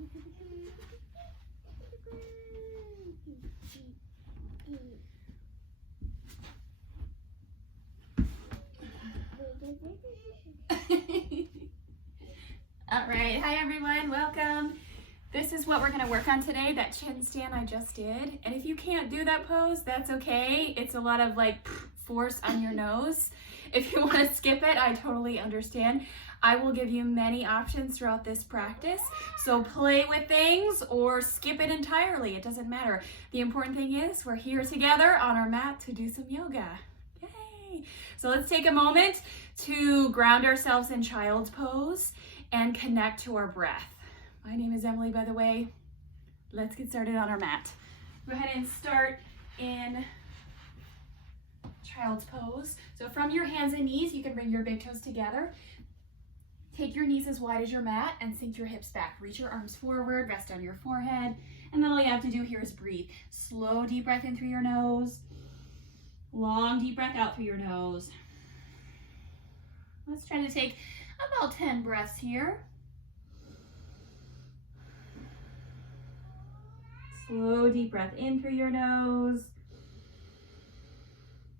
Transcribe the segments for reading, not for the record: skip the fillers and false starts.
All right, hi everyone, welcome. This is what we're going to work on today, that chin stand I just did. And if you can't do that pose, that's okay. It's a lot of like force on your nose. If you want to skip it, I totally understand. I will give you many options throughout this practice. So play with things or skip it entirely. It doesn't matter. The important thing is we're here together on our mat to do some yoga. Yay! So let's take a moment to ground ourselves in child's pose and connect to our breath. My name is Emily, by the way. Let's get started on our mat. Go ahead and start in child's pose. So from your hands and knees, you can bring your big toes together. Take your knees as wide as your mat and sink your hips back. Reach your arms forward, rest on your forehead. And then all you have to do here is breathe. Slow, deep breath in through your nose. Long, deep breath out through your nose. Let's try to take about 10 breaths here. Slow, deep breath in through your nose.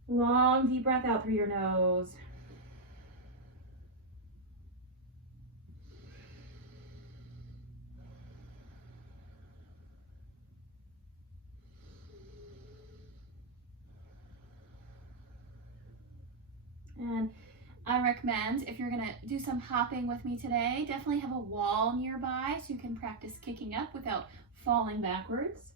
Long, deep breath out through your nose. And I recommend, if you're gonna do some hopping with me today, definitely have a wall nearby so you can practice kicking up without falling backwards.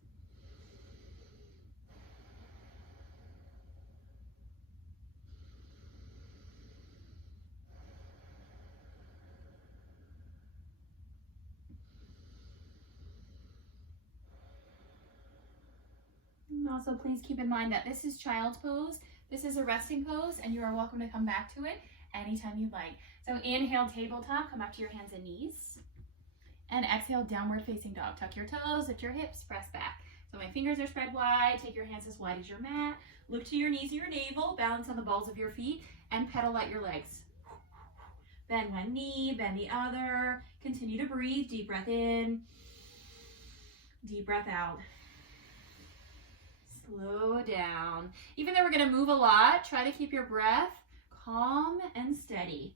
And also please keep in mind that this is child's pose. This is a resting pose and you are welcome to come back to it anytime you'd like. So inhale, tabletop, come up to your hands and knees. And exhale, downward facing dog. Tuck your toes, lift your hips, press back. So my fingers are spread wide. Take your hands as wide as your mat. Look to your knees, your navel, balance on the balls of your feet, and pedal out your legs. Bend one knee, bend the other. Continue to breathe. Deep breath in, deep breath out. Slow down. Even though we're going to move a lot, try to keep your breath calm and steady.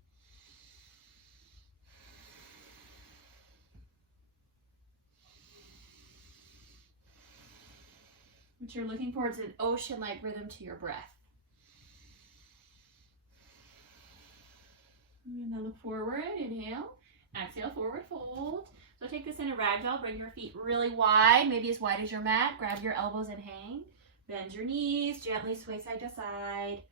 What you're looking for is an ocean-like rhythm to your breath. And then look forward, inhale, exhale, forward fold. So take this in a ragdoll, bring your feet really wide, maybe as wide as your mat. Grab your elbows and hang. Bend your knees, gently sway side to side.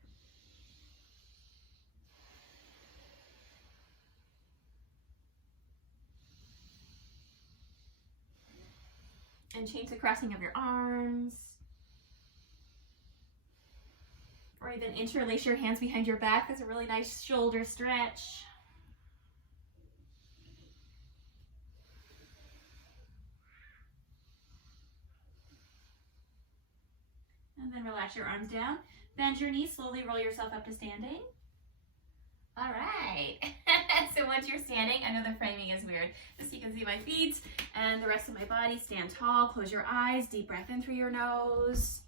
And change the crossing of your arms. Or even interlace your hands behind your back. That's a really nice shoulder stretch. And then relax your arms down. Bend your knees, slowly roll yourself up to standing. All right. So once you're standing, I know the framing is weird. Just so you can see my feet and the rest of my body. Stand tall, close your eyes, deep breath in through your nose.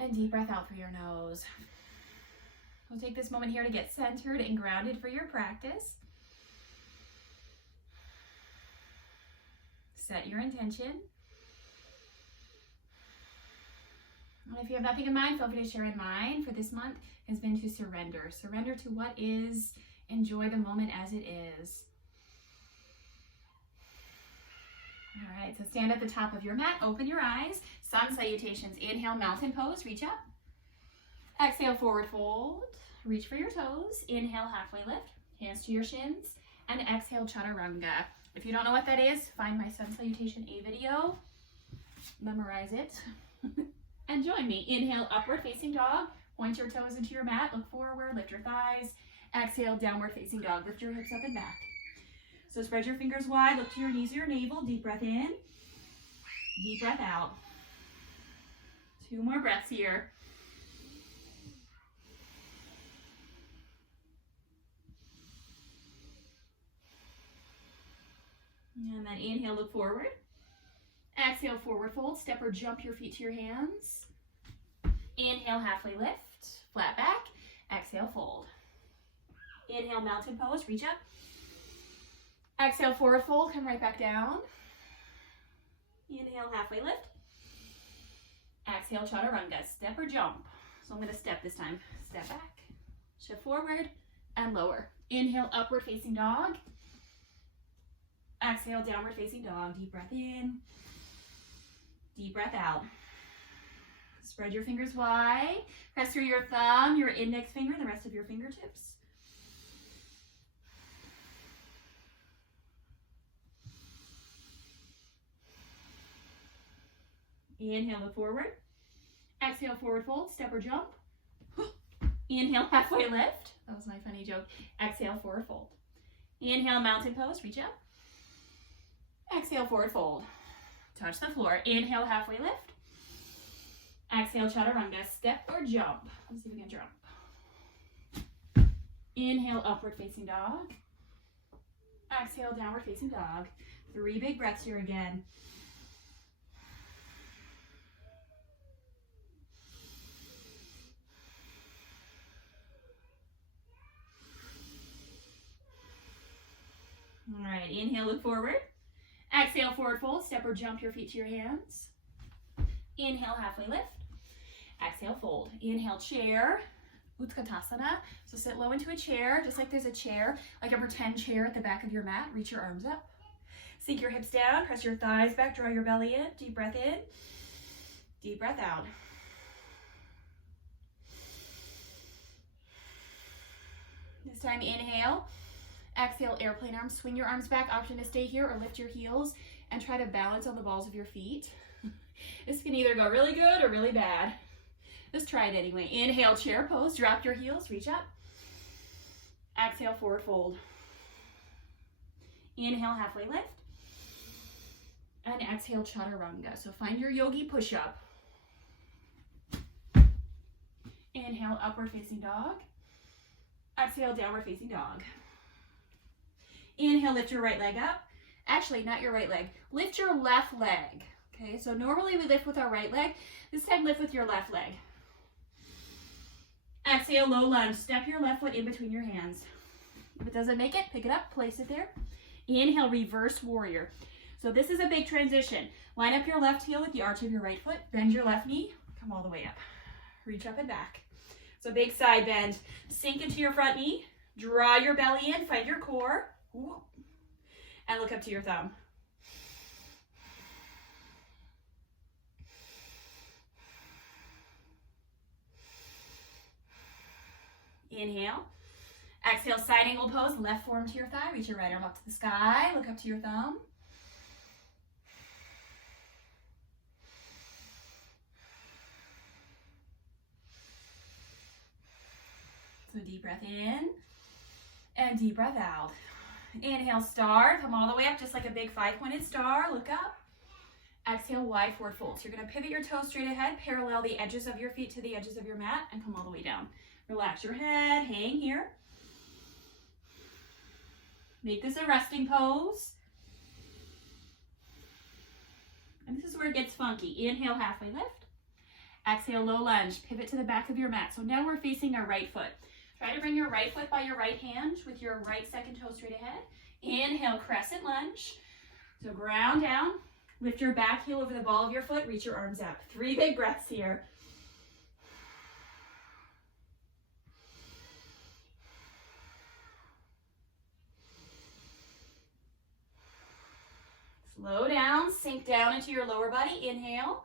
And deep breath out through your nose. We'll take this moment here to get centered and grounded for your practice. Set your intention. And if you have nothing in mind, feel free to share in mind for this month has been to surrender. Surrender to what is. Enjoy the moment as it is. All right, so stand at the top of your mat, open your eyes, sun salutations. Inhale, mountain pose, reach up. Exhale, forward fold, reach for your toes. Inhale, halfway lift, hands to your shins, and exhale, chaturanga. If you don't know what that is, find my sun salutation A video, memorize it, and join me. Inhale, upward facing dog, point your toes into your mat, look forward, lift your thighs. Exhale, downward facing dog, lift your hips up and back. So spread your fingers wide, look to your knees or your navel, deep breath in, deep breath out. 2 more breaths here. And then inhale, look forward. Exhale, forward fold. Step or jump your feet to your hands. Inhale, halfway lift, flat back. Exhale, fold. Inhale, mountain pose, reach up. Exhale, forward fold, come right back down. Inhale, halfway lift. Exhale, chaturanga, step or jump. So I'm going to step this time. Step back, shift forward, and lower. Inhale, upward facing dog. Exhale, downward facing dog. Deep breath in. Deep breath out. Spread your fingers wide. Press through your thumb, your index finger, and the rest of your fingertips. Inhale, look forward. Exhale, forward fold, step or jump. Inhale, halfway lift. That was my funny joke. Exhale, forward fold. Inhale, mountain pose, reach up. Exhale, forward fold. Touch the floor. Inhale, halfway lift. Exhale, chaturanga, step or jump. Let's see if we can jump. Inhale, upward facing dog. Exhale, downward facing dog. 3 big breaths here again. All right, inhale, look forward. Exhale, forward fold, step or jump your feet to your hands. Inhale, halfway lift. Exhale, fold. Inhale, chair, Utkatasana. So sit low into a chair, just like there's a chair, like a pretend chair at the back of your mat. Reach your arms up. Sink your hips down, press your thighs back, draw your belly in. Deep breath in, deep breath out. This time, inhale. Exhale, airplane arms. Swing your arms back. Option to stay here or lift your heels and try to balance on the balls of your feet. This can either go really good or really bad. Just try it anyway. Inhale, chair pose. Drop your heels. Reach up. Exhale, forward fold. Inhale, halfway lift. And exhale, chaturanga. So find your yogi push-up. Inhale, upward facing dog. Exhale, downward facing dog. Inhale, lift your right leg up. Actually, not your right leg. Lift your left leg. Okay, so normally we lift with our right leg. This time, lift with your left leg. Exhale, low lunge. Step your left foot in between your hands. If it doesn't make it, pick it up, place it there. Inhale, reverse warrior. So this is a big transition. Line up your left heel with the arch of your right foot. Bend your left knee. Come all the way up. Reach up and back. So big side bend. Sink into your front knee. Draw your belly in. Find your core. And look up to your thumb. Inhale. Exhale, side angle pose. Left forearm to your thigh. Reach your right arm up to the sky. Look up to your thumb. So deep breath in and deep breath out. Inhale, star. Come all the way up just like a big 5-pointed star. Look up. Exhale, wide forward fold. So you're going to pivot your toes straight ahead, parallel the edges of your feet to the edges of your mat, and come all the way down. Relax your head. Hang here. Make this a resting pose. And this is where it gets funky. Inhale, halfway lift. Exhale, low lunge. Pivot to the back of your mat. So now we're facing our right foot. Try to bring your right foot by your right hand with your right second toe straight ahead. Inhale, crescent lunge. So ground down. Lift your back heel over the ball of your foot. Reach your arms up. 3 big breaths here. Slow down. Sink down into your lower body. Inhale.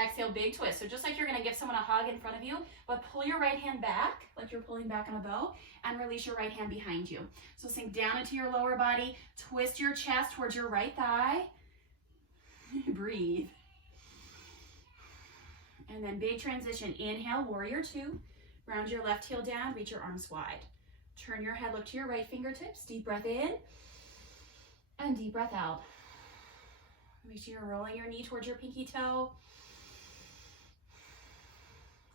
Exhale, big twist. So just like you're going to give someone a hug in front of you, but pull your right hand back like you're pulling back on a bow and release your right hand behind you. So sink down into your lower body, twist your chest towards your right thigh. Breathe. And then big transition. Inhale, warrior 2. Round your left heel down, reach your arms wide. Turn your head, look to your right fingertips. Deep breath in and deep breath out. Make sure you're rolling your knee towards your pinky toe.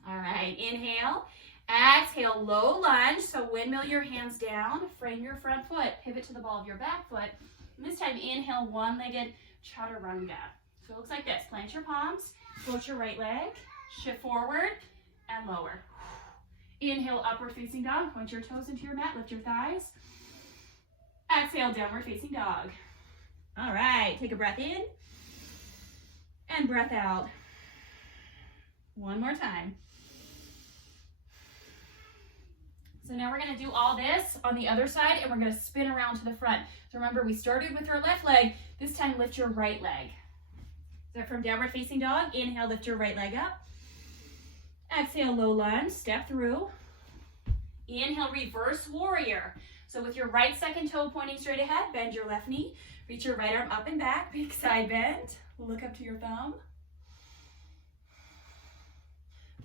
All right, inhale. Exhale, low lunge. So windmill your hands down, frame your front foot, pivot to the ball of your back foot, This time, inhale, one-legged chaturanga. So it looks like this. Plant your palms, float your right leg, shift forward, and lower. Inhale, upward facing dog. Point your toes into your mat, lift your thighs. Exhale, downward facing dog. All right, take a breath in and breath out. One more time. So now we're going to do all this on the other side, and we're going to spin around to the front. So remember, we started with our left leg. This time, lift your right leg. So from downward facing dog, inhale, lift your right leg up. Exhale, low lunge, step through. Inhale, reverse warrior. So with your right second toe pointing straight ahead, bend your left knee. Reach your right arm up and back, big side bend. Look up to your thumb.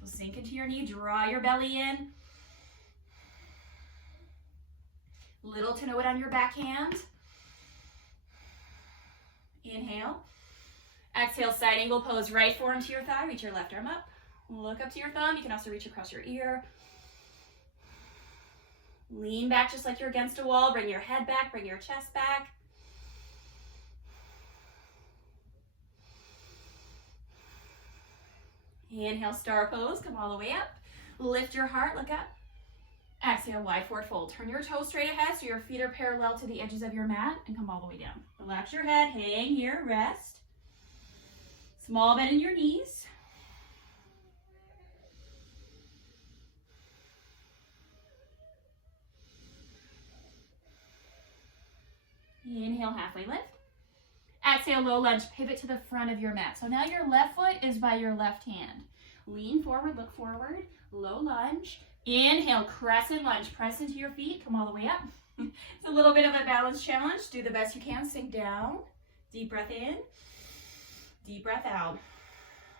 So sink into your knee, draw your belly in. Little to no weight on your back hand. Inhale. Exhale, side angle pose, right forearm to your thigh, reach your left arm up. Look up to your thumb, you can also reach across your ear. Lean back just like you're against a wall, bring your head back, bring your chest back. Inhale, star pose, come all the way up. Lift your heart, look up. Exhale, wide forward fold. Turn your toes straight ahead so your feet are parallel to the edges of your mat and come all the way down. Relax your head, hang here, rest. Small bend in your knees. Inhale, halfway lift. Exhale, low lunge, pivot to the front of your mat. So now your left foot is by your left hand. Lean forward, look forward, low lunge. Inhale, crescent lunge, press into your feet, come all the way up. It's a little bit of a balance challenge. Do the best you can, sink down. Deep breath in, deep breath out.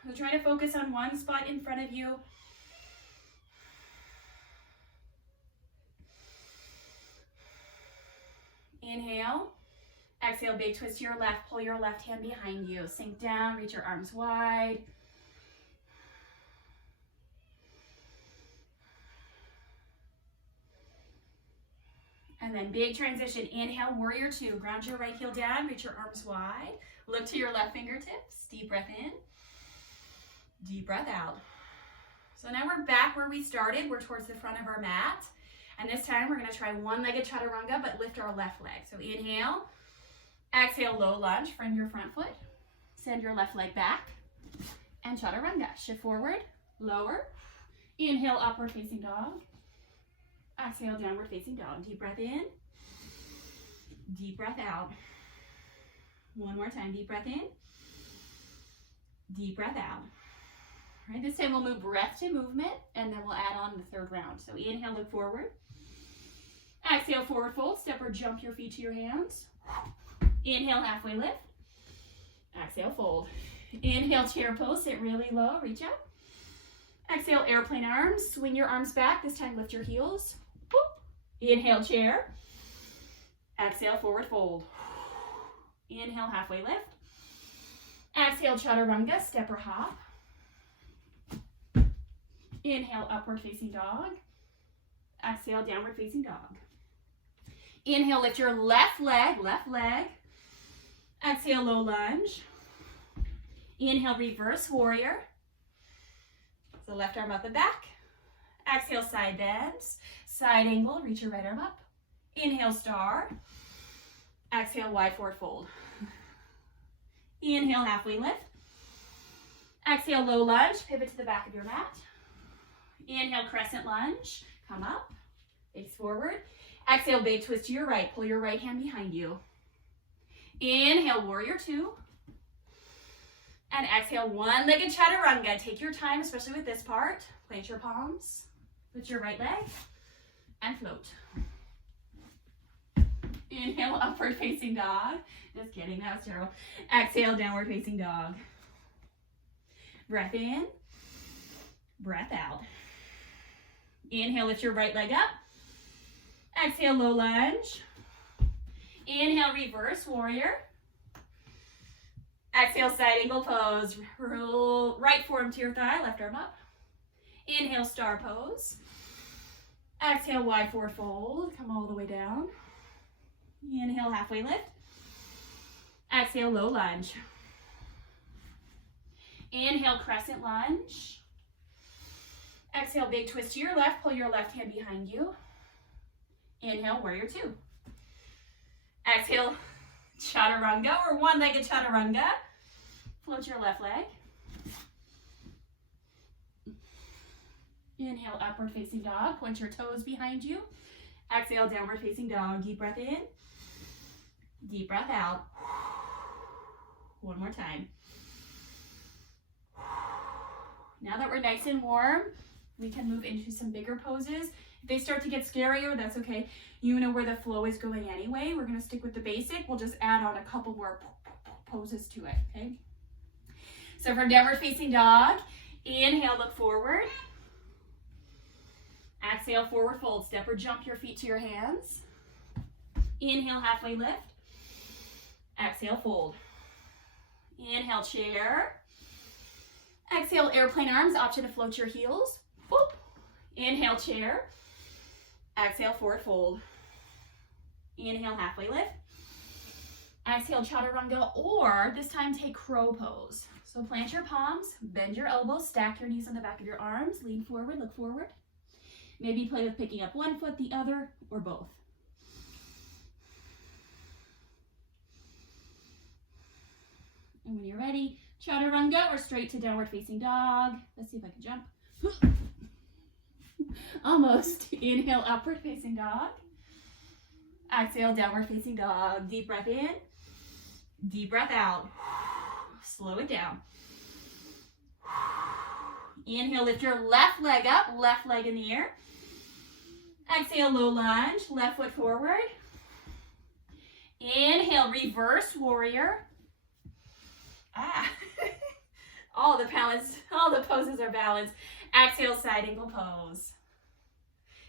So try to focus on one spot in front of you. Inhale. Exhale, big twist to your left. Pull your left hand behind you. Sink down, reach your arms wide. And then big transition. Inhale, warrior two. Ground your right heel down, reach your arms wide. Look to your left fingertips. Deep breath in, deep breath out. So now we're back where we started. We're towards the front of our mat. And this time we're gonna try one-legged chaturanga, but lift our left leg. So inhale, exhale, low lunge, friend your front foot. Send your left leg back. And chaturanga, shift forward, lower. Inhale, upward facing dog. Exhale, downward facing dog. Deep breath in, deep breath out. One more time, deep breath in, deep breath out. All right, this time we'll move breath to movement, and then we'll add on the third round. So inhale, look forward. Exhale, forward fold, step or jump your feet to your hands. Inhale, halfway lift. Exhale, fold. Inhale, chair pose, sit really low, reach up. Exhale, airplane arms, swing your arms back. This time lift your heels. Inhale, chair. Exhale, forward fold. Inhale, halfway lift. Exhale, chaturanga, step or hop. Inhale, upward facing dog. Exhale, downward facing dog. Inhale, lift your left leg. Exhale, low lunge. Inhale, reverse warrior. So left arm up and back. Exhale, side bends. Side angle, reach your right arm up. Inhale, star. Exhale, wide forward fold. Inhale, halfway lift. Exhale, low lunge, pivot to the back of your mat. Inhale, crescent lunge, come up, face forward. Exhale, big twist to your right, pull your right hand behind you. Inhale, warrior two. And exhale, one-legged chaturanga. Take your time, especially with this part. Plant your palms, put your right leg, and float. Inhale, upward facing dog. Just kidding, that was terrible. Exhale, downward facing dog. Breath in, breath out. Inhale, lift your right leg up. Exhale, low lunge. Inhale, reverse warrior. Exhale, side angle pose. Roll right forearm to your thigh, left arm up. Inhale, star pose. Exhale, wide forward fold. Come all the way down. Inhale, halfway lift. Exhale, low lunge. Inhale, crescent lunge. Exhale, big twist to your left. Pull your left hand behind you. Inhale, warrior two. Exhale, chaturanga or one-legged chaturanga. Float your left leg. Inhale, upward facing dog. Point your toes behind you. Exhale, downward facing dog. Deep breath in. Deep breath out. One more time. Now that we're nice and warm, we can move into some bigger poses. If they start to get scarier, that's okay. You know where the flow is going anyway. We're going to stick with the basic. We'll just add on a couple more poses to it, okay? So from downward facing dog, inhale, look forward. Exhale, forward fold. Step or jump your feet to your hands. Inhale, halfway lift. Exhale, fold. Inhale, chair. Exhale, airplane arms. Option to float your heels. Boop. Inhale, chair. Exhale, forward fold. Inhale, halfway lift. Exhale, chaturanga, or this time take crow pose. So plant your palms, bend your elbows, stack your knees on the back of your arms, lean forward, look forward. Maybe play with picking up one foot, the other, or both. And when you're ready, chaturanga or straight to downward facing dog. Let's see if I can jump. Almost. Inhale, upward facing dog. Exhale, downward facing dog. Deep breath in. Deep breath out. Slow it down. Inhale, lift your left leg up, left leg in the air. Exhale, low lunge, left foot forward. Inhale, reverse warrior. All the poses are balanced. Exhale, side angle pose.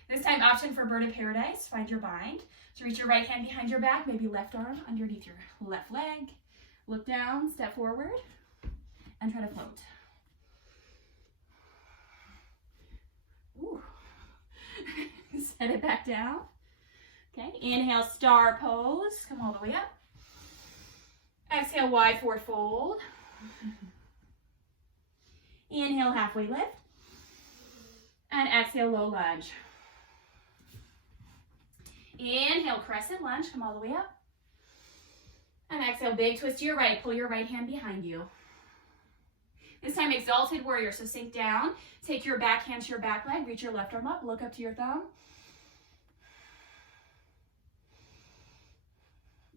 This time, option for bird of paradise. Find your bind. So reach your right hand behind your back, maybe left arm underneath your left leg. Look down, step forward, and try to float. Ooh. Set it back down. Okay, inhale, star pose. Come all the way up. Exhale, wide forward fold. Inhale, halfway lift. And exhale, low lunge. Inhale, crescent lunge. Come all the way up. And exhale, big twist to your right. Pull your right hand behind you. This time, Exalted Warrior. So sink down. Take your back hand to your back leg. Reach your left arm up. Look up to your thumb.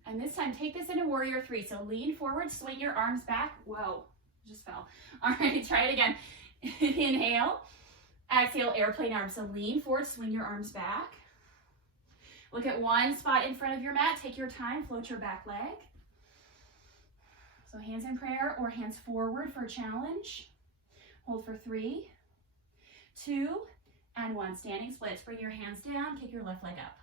And this time, take this into Warrior 3. So lean forward, swing your arms back. Whoa, just fell. All right, try it again. Inhale. Exhale, airplane arms. So lean forward, swing your arms back. Look at one spot in front of your mat. Take your time, float your back leg. So hands in prayer or hands forward for a challenge. Hold for 3, 2, and 1. Standing splits. Bring your hands down, kick your left leg up.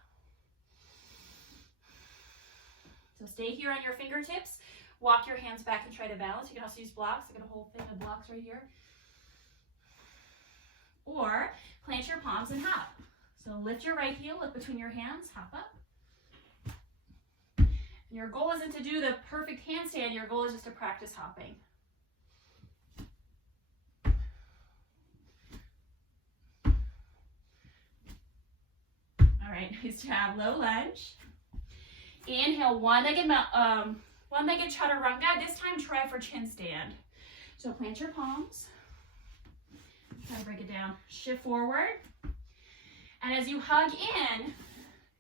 So stay here on your fingertips. Walk your hands back and try to balance. You can also use blocks. I got a whole thing of blocks right here. Or plant your palms and hop. So lift your right heel, look between your hands, hop up. And your goal isn't to do the perfect handstand. Your goal is just to practice hopping. All right, nice job. Low lunge. Inhale, one-legged chaturanga. This time, try for chin stand. So plant your palms. Try to break it down. Shift forward. And as you hug in,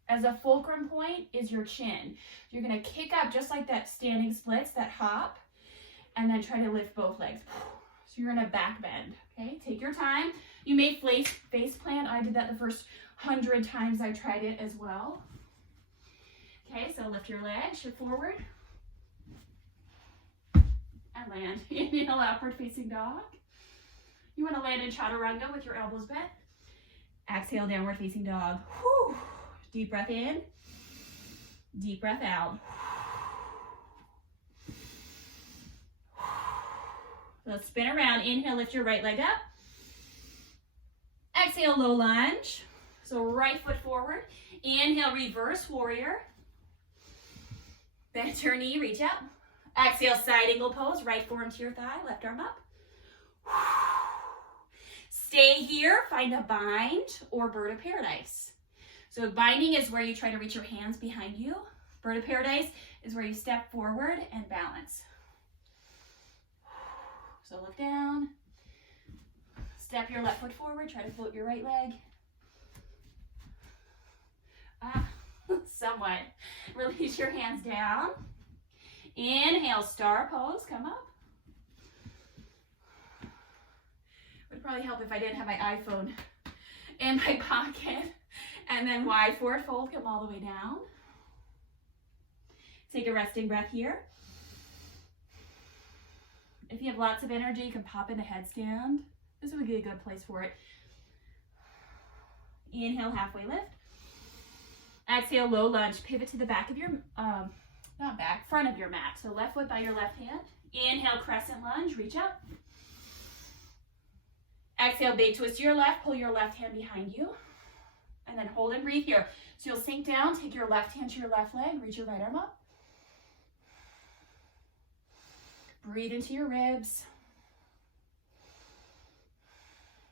as a fulcrum point is your chin. You're going to kick up just like that standing splits, that hop, and then try to lift both legs. So you're in a back bend. Okay, take your time. You may face plant. I did that the first 100 times I tried it as well. Okay, so lift your leg, shift forward, and land. Inhale, upward facing dog. You want to land in chaturanga with your elbows bent. Exhale, downward facing dog. Whew. Deep breath in, deep breath out. So spin around. Inhale, lift your right leg up. Exhale, low lunge. So right foot forward. Inhale, reverse warrior. Bend your knee, reach up. Exhale, side angle pose, right forearm to your thigh, left arm up. Stay here, find a bind or bird of paradise. So binding is where you try to reach your hands behind you. Bird of paradise is where you step forward and balance. So look down, step your left foot forward, try to float your right leg. Somewhat. Release your hands down. Inhale, star pose, come up. Would probably help if I didn't have my iPhone in my pocket. And then wide forward fold, come all the way down. Take a resting breath here. If you have lots of energy, you can pop into headstand. This would be a good place for it. Inhale, halfway lift. Exhale, low lunge. Pivot to the back of your, not back, front of your mat. So left foot by your left hand. Inhale, crescent lunge, reach up. Exhale, big twist to your left, pull your left hand behind you. And then hold and breathe here. So you'll sink down, take your left hand to your left leg, reach your right arm up. Breathe into your ribs.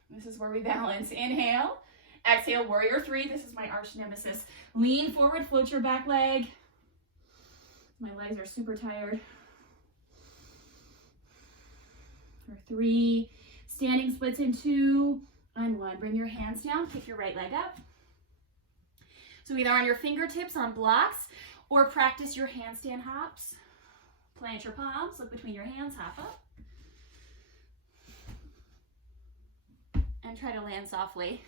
This is where we balance. Inhale. Exhale, warrior three. This is my arch nemesis. Lean forward, float your back leg. My legs are super tired. For three. Standing splits in two and one. Bring your hands down, pick your right leg up. So either on your fingertips on blocks or practice your handstand hops. Plant your palms, look between your hands, hop up. And try to land softly.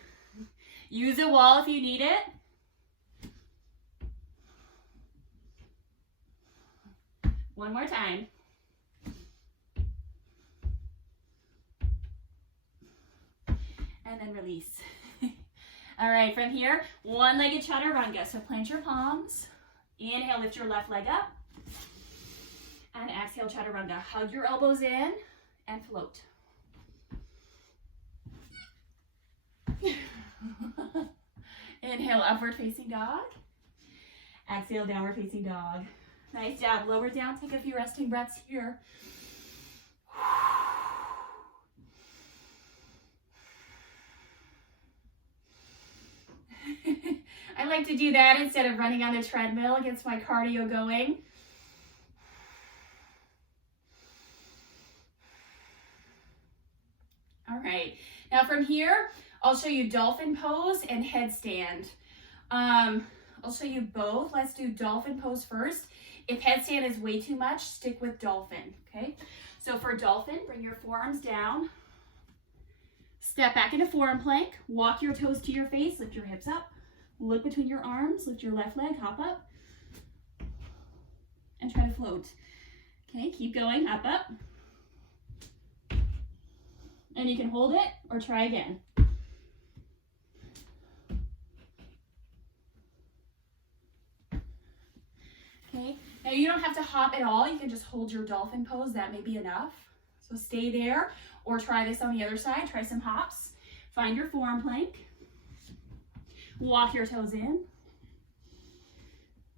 Use a wall if you need it. One more time. And then release. All right, from here, one-legged chaturanga. So plant your palms. Inhale, lift your left leg up. And exhale, chaturanga. Hug your elbows in and float. Inhale, upward facing dog. Exhale, downward facing dog. Nice job. Lower down. Take a few resting breaths here. I like to do that instead of running on the treadmill. It gets my cardio going. All right, now from here, I'll show you dolphin pose and headstand. I'll show you both. Let's do dolphin pose first. If headstand is way too much, stick with dolphin, okay? So for dolphin, bring your forearms down. Step back into forearm plank. Walk your toes to your face, lift your hips up. Look between your arms, lift your left leg, hop up. And try to float. Okay, keep going, hop up. And you can hold it or try again. Okay, now you don't have to hop at all. You can just hold your dolphin pose. That may be enough. So stay there or try this on the other side. Try some hops. Find your forearm plank. Walk your toes in.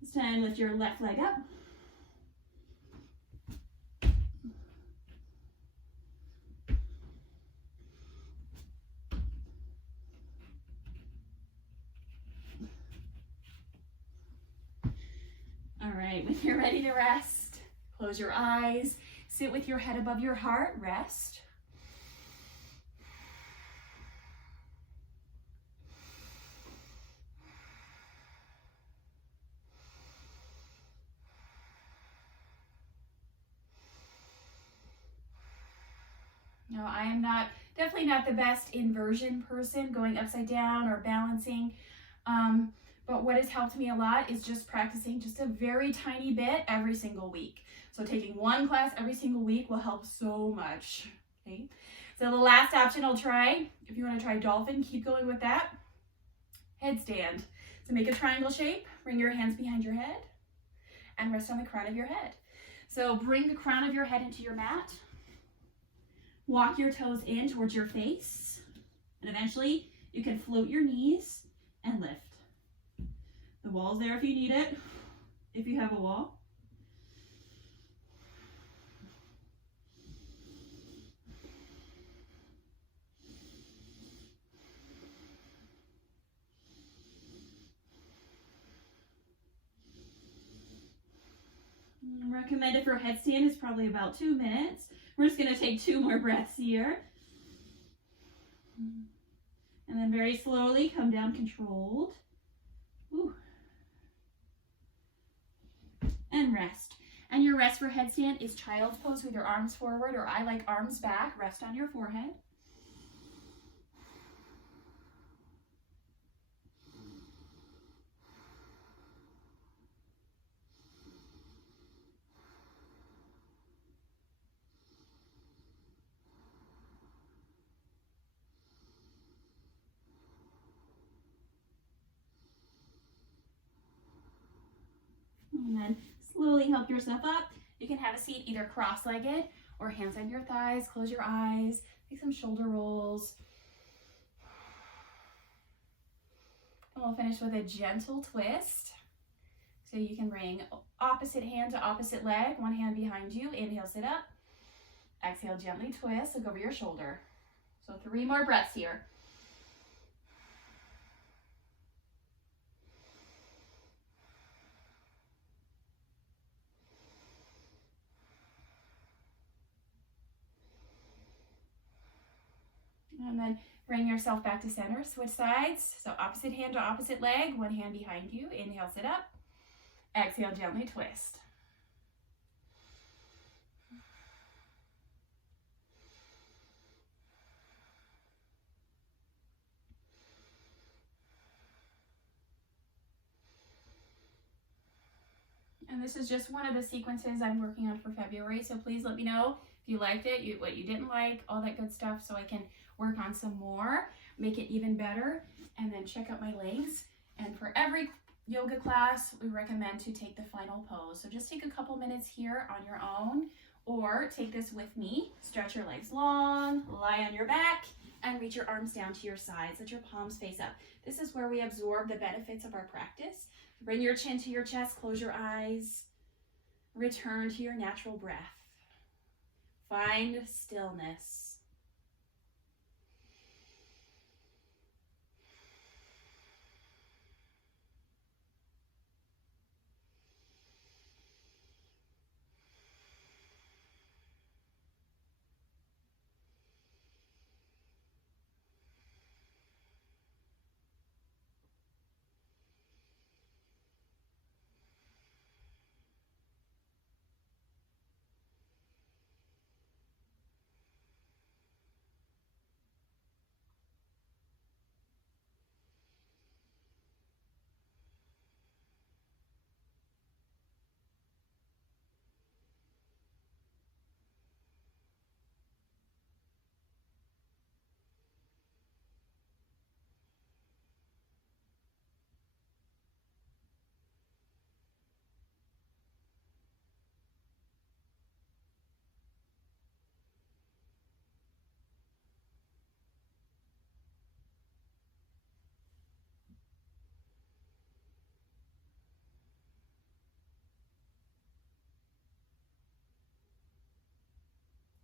This time lift your left leg up. All right, when you're ready to rest, close your eyes, sit with your head above your heart, rest. No, I am definitely not the best inversion person, going upside down or balancing. But what has helped me a lot is just practicing just a very tiny bit every single week. So taking one class every single week will help so much, okay? So the last option I'll try, if you want to try dolphin, keep going with that. Headstand. So make a triangle shape, bring your hands behind your head, and rest on the crown of your head. So bring the crown of your head into your mat. Walk your toes in towards your face, and eventually you can float your knees and lift. The wall's there if you need it, if you have a wall. Recommended for headstand is probably about 2 minutes. We're just going to take 2 more breaths here. And then very slowly come down controlled. Whew. And rest. And your rest for headstand is child's pose with your arms forward, or I like arms back. Rest on your forehead. And then slowly help yourself up. You can have a seat either cross-legged or hands on your thighs. Close your eyes. Take some shoulder rolls. And we'll finish with a gentle twist. So you can bring opposite hand to opposite leg, one hand behind you. Inhale, sit up. Exhale, gently twist. Look over your shoulder. So 3 more breaths here. And then bring yourself back to center. Switch sides. So opposite hand to opposite leg, one hand behind you. Inhale, sit up. Exhale, gently twist. And this is just one of the sequences I'm working on for February, so please let me know if you liked it, what you didn't like, all that good stuff, so I can work on some more, make it even better, and then check out my links. And for every yoga class, we recommend to take the final pose. So just take a couple minutes here on your own, or take this with me. Stretch your legs long, lie on your back, and reach your arms down to your sides. Let your palms face up. This is where we absorb the benefits of our practice. Bring your chin to your chest, close your eyes. Return to your natural breath. Find stillness.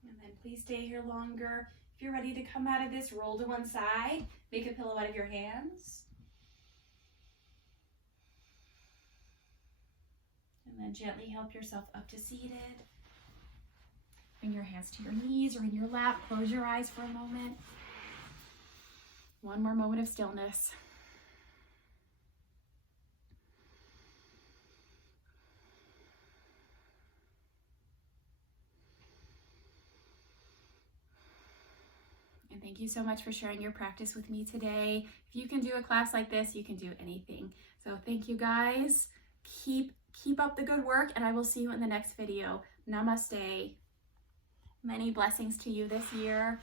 And then please stay here longer. If you're ready to come out of this, roll to one side. Make a pillow out of your hands. And then gently help yourself up to seated. Bring your hands to your knees or in your lap. Close your eyes for a moment. One more moment of stillness. Thank you so much for sharing your practice with me today. If you can do a class like this, you can do anything. So thank you guys. Keep up the good work, and I will see you in the next video. Namaste. Many blessings to you this year.